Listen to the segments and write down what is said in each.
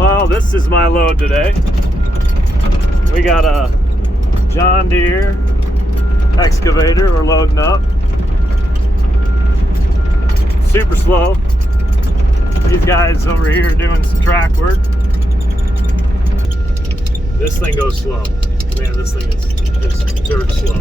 Well, this is my load today. We got a John Deere excavator we're loading up. Super slow. These guys over here doing some track work. This thing goes slow. Man, this thing is just dirt slow.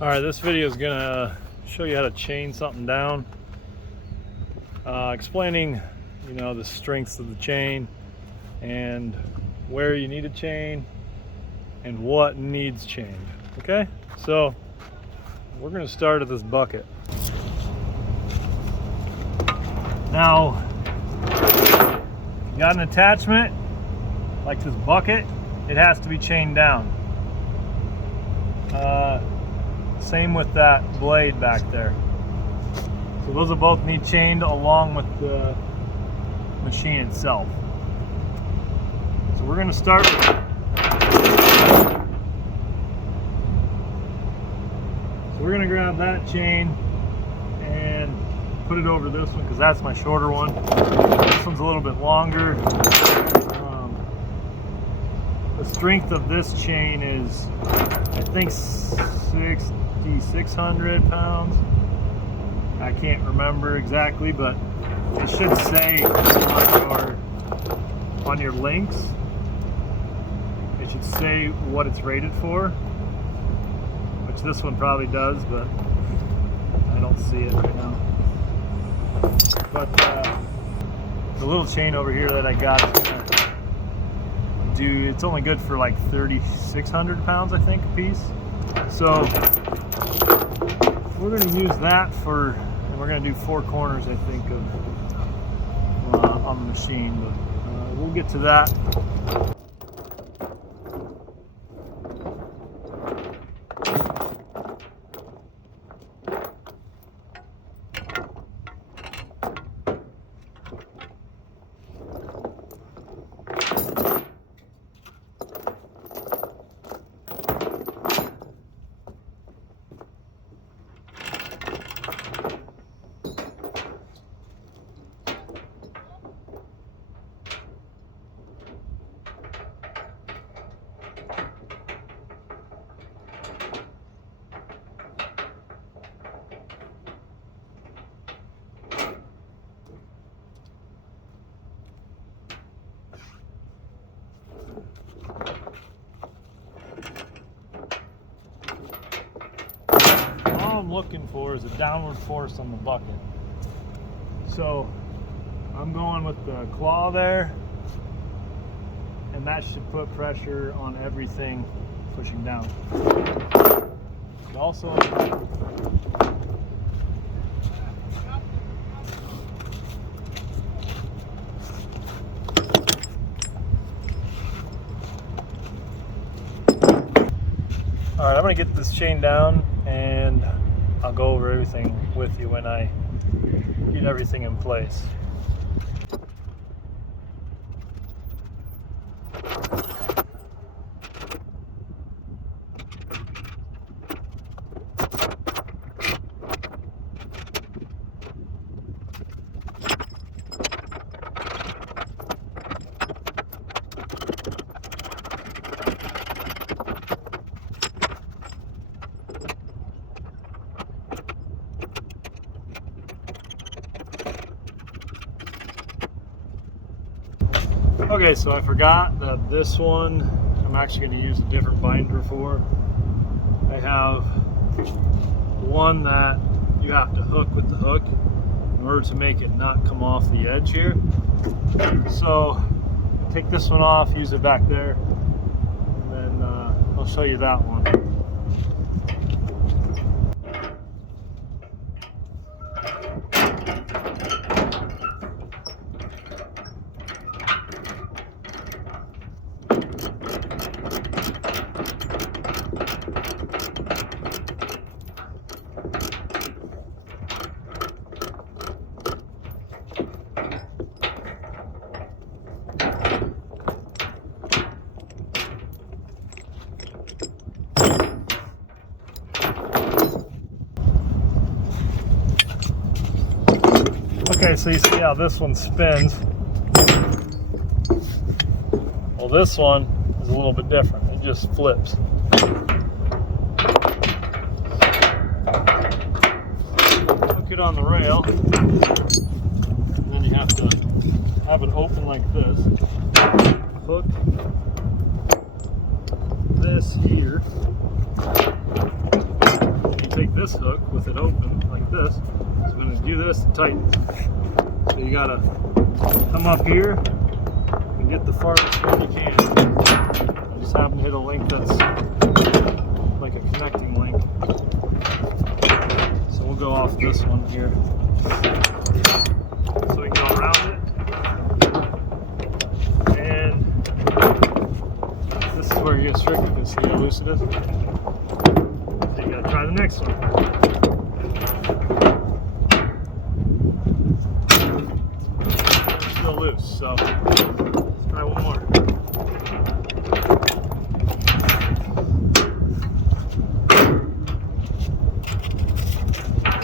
All right, this video is gonna show you how to chain something down, explaining, the strengths of the chain and where you need a chain and what needs chained. Okay, so we're gonna start at this bucket. Now, if you got an attachment like this bucket, it has to be chained down. Same with that blade back there. So those will both need chained along with the machine itself. So we're going to start with, grab that chain and put it over this one because that's my shorter one. This one's a little bit longer. The strength of this chain is, I think, 6,600 pounds. I can't remember exactly, but it should say on your links, it should say what it's rated for, which this one probably does, but I don't see it right now. But the little chain over here that I got is gonna do, it's only good for like 3,600 pounds, I think, a piece. So we're going to use that for, and we're going to do 4 corners, I think, of on the machine, but we'll get to that. I'm looking for is a downward force on the bucket. So I'm going with the claw there, and that should put pressure on everything pushing down. And also, all right, I'm gonna get this chain down and I'll go over everything with you when I get everything in place. Okay, so I forgot that this one I'm actually going to use a different binder for. I have one that you have to hook with the hook, in order to make it not come off the edge here. So take this one off, use it back there, and then I'll show you that one. Okay, so you see how this one spins. Well, this one is a little bit different. It just flips. Hook it on the rail, and then you have to have it open like this. Hook this here. You take this hook with it open like this. So I'm going to do this and tighten. So you got to come up here and get the farthest one you can. I just happen to hit a link that's like a connecting link. So we'll go off this one here. So we can go around it. And this is where it gets tricky because see how loose it is? So you got to try the next one. Loose, so let's try one more.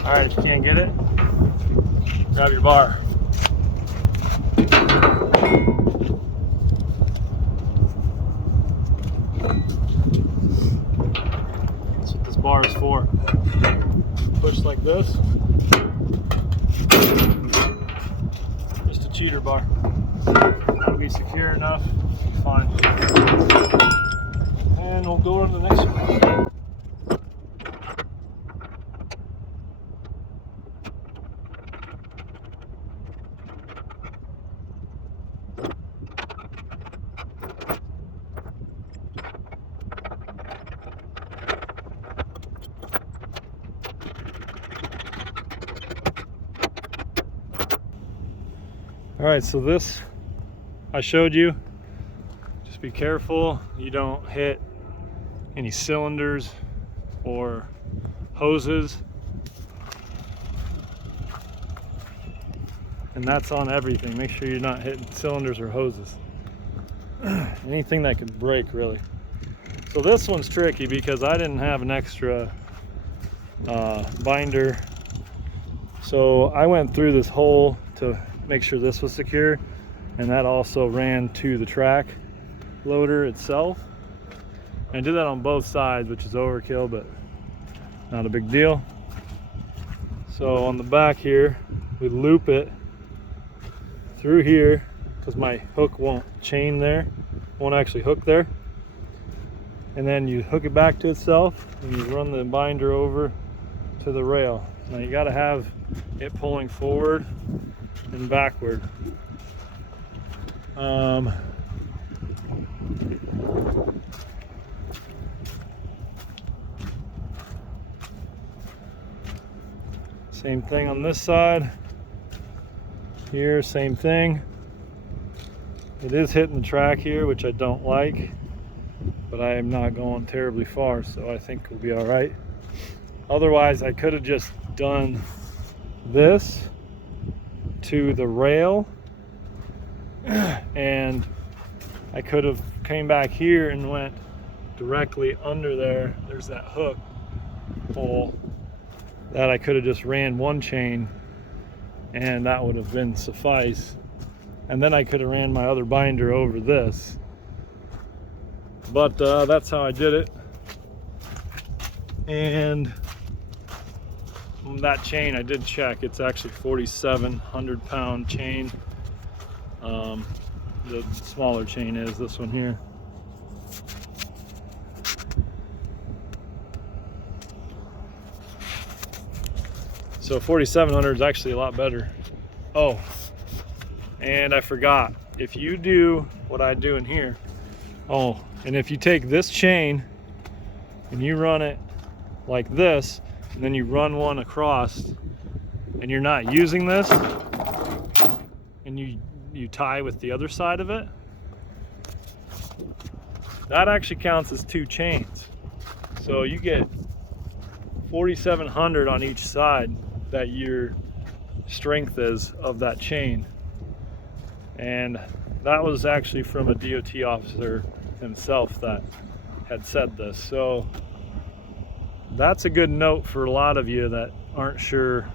Alright, if you can't get it, grab your bar. That's what this bar is for. Push like this. Cheater bar. That'll be secure enough. Fine. And we'll go on to the next one. Alright, so this I showed you. Just be careful you don't hit any cylinders or hoses. And that's on everything. Make sure you're not hitting cylinders or hoses. Anything that could break, really. So this one's tricky because I didn't have an extra binder. So I went through this hole to make sure this was secure, and that also ran to the track loader itself. And I did that on both sides, which is overkill, but not a big deal. So on the back here, we loop it through here because my hook won't chain there, won't actually hook there. And then you hook it back to itself and you run the binder over to the rail. Now you got to have it pulling forward and backward. Same thing on this side. Here, same thing. It is hitting the track here, which I don't like, but I am not going terribly far, so I think we'll be all right. Otherwise, I could have just done this to the rail, and I could have came back here and went directly under there. There's that hook hole that I could have just ran one chain, and that would have been suffice. And then I could have ran my other binder over this. But that's how I did it. And that chain, I did check, it's actually 4,700 pound chain. The smaller chain is this one here. So 4,700 is actually a lot better. Oh, and I forgot, if you do what I do in here, oh, and if you take this chain and you run it like this, and then you run one across, and you're not using this, and you tie with the other side of it, that actually counts as 2 chains. So you get 4,700 on each side that your strength is of that chain. And that was actually from a DOT officer himself that had said this. So that's a good note for a lot of you that aren't sure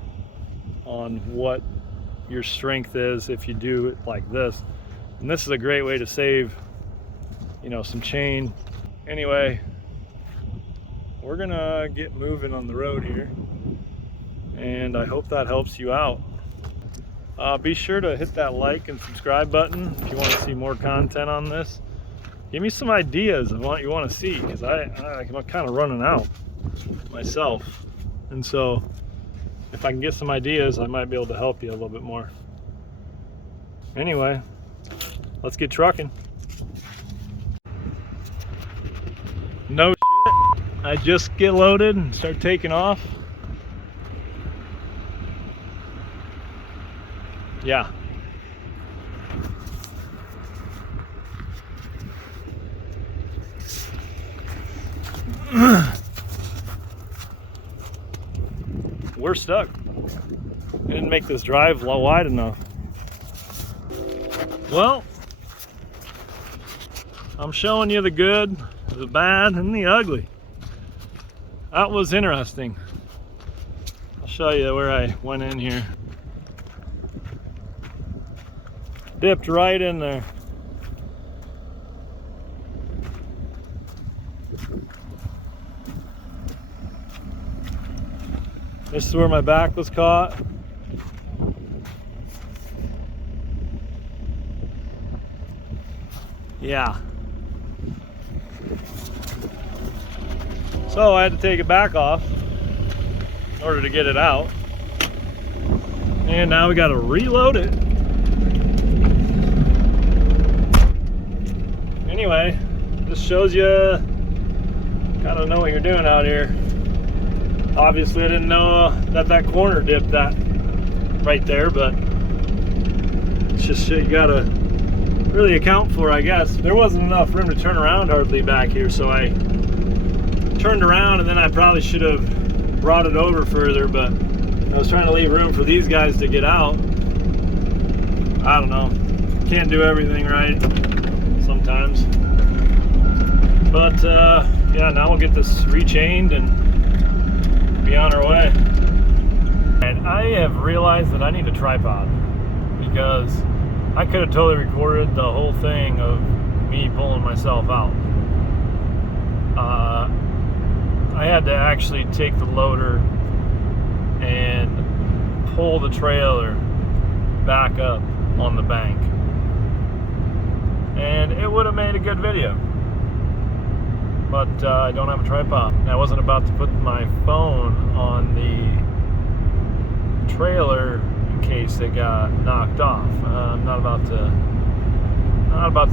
on what your strength is if you do it like this. And this is a great way to save, you know, some chain. Anyway, we're gonna get moving on the road here, and I hope that helps you out. Be sure to hit that like and subscribe button if you want to see more content on this. Give me some ideas of what you want to see, because I'm kind of running out myself, and so if I can get some ideas, I might be able to help you a little bit more. Anyway, let's get trucking. No shit, I just get loaded and start taking off. Yeah. We're stuck. I didn't make this drive wide enough. Well, I'm showing you the good, the bad, and the ugly. That was interesting. I'll show you where I went in here. Dipped right in there. This is where my back was caught. Yeah. So I had to take it back off in order to get it out. And now we got to reload it. Anyway, this shows you gotta know what you're doing out here. Obviously I didn't know that corner dipped that right there, but it's just shit you gotta really account for, I guess. There wasn't enough room to turn around hardly back here, so I turned around, and then I probably should have brought it over further, but I was trying to leave room for these guys to get out. I don't know, can't do everything right sometimes, but yeah, now we'll get this rechained and be on our way. And I have realized that I need a tripod, because I could have totally recorded the whole thing of me pulling myself out. I had to actually take the loader and pull the trailer back up on the bank, and it would have made a good video, but I don't have a tripod, and I wasn't about to put my phone on the trailer in case it got knocked off. I'm not about to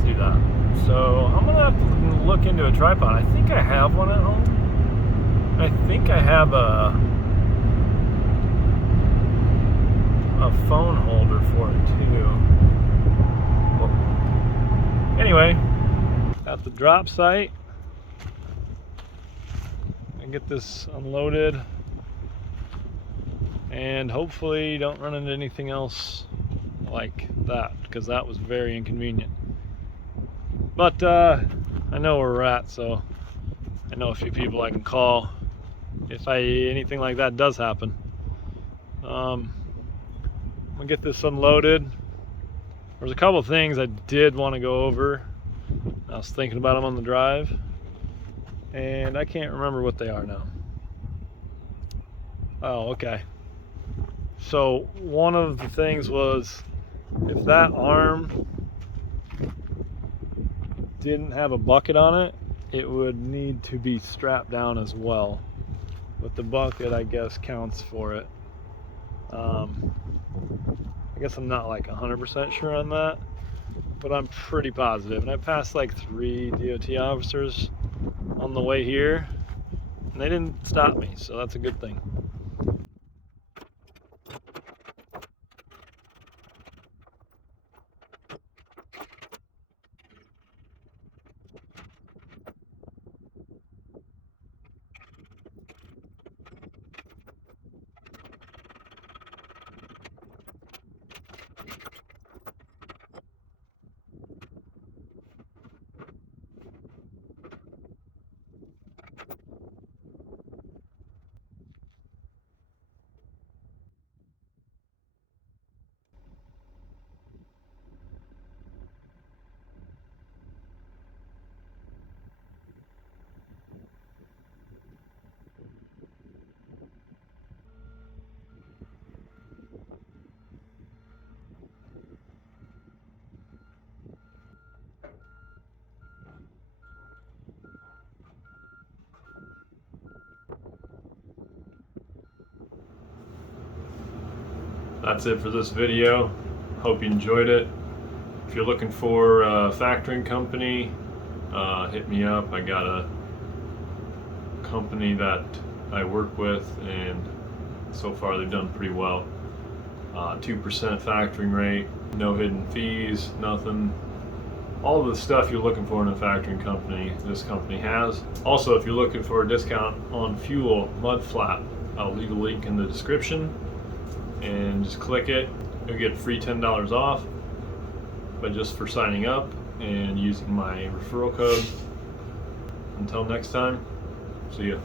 do that, so I'm gonna have to look into a tripod. I think I have one at home. I think I have a phone holder for it too. Anyway, at the drop site, and get this unloaded, and hopefully don't run into anything else like that, because that was very inconvenient. But I know where we're at, so I know a few people I can call if anything like that does happen. I'm gonna get this unloaded. There's a couple things I did want to go over. I was thinking about them on the drive, and I can't remember what they are now. Oh, okay. So one of the things was, if that arm didn't have a bucket on it, it would need to be strapped down as well. But the bucket, I guess, counts for it. I guess I'm not like 100% sure on that, but I'm pretty positive. And I passed like 3 DOT officers on the way here, and they didn't stop me, so that's a good thing. That's it for this video. Hope you enjoyed it. If you're looking for a factoring company, hit me up. I got a company that I work with, and so far they've done pretty well. 2% factoring rate, no hidden fees, nothing. All the stuff you're looking for in a factoring company, this company has. Also, if you're looking for a discount on fuel, mud flap, I'll leave a link in the description, and just click it. You'll get free $10 off, but just for signing up and using my referral code. Until next time, see ya.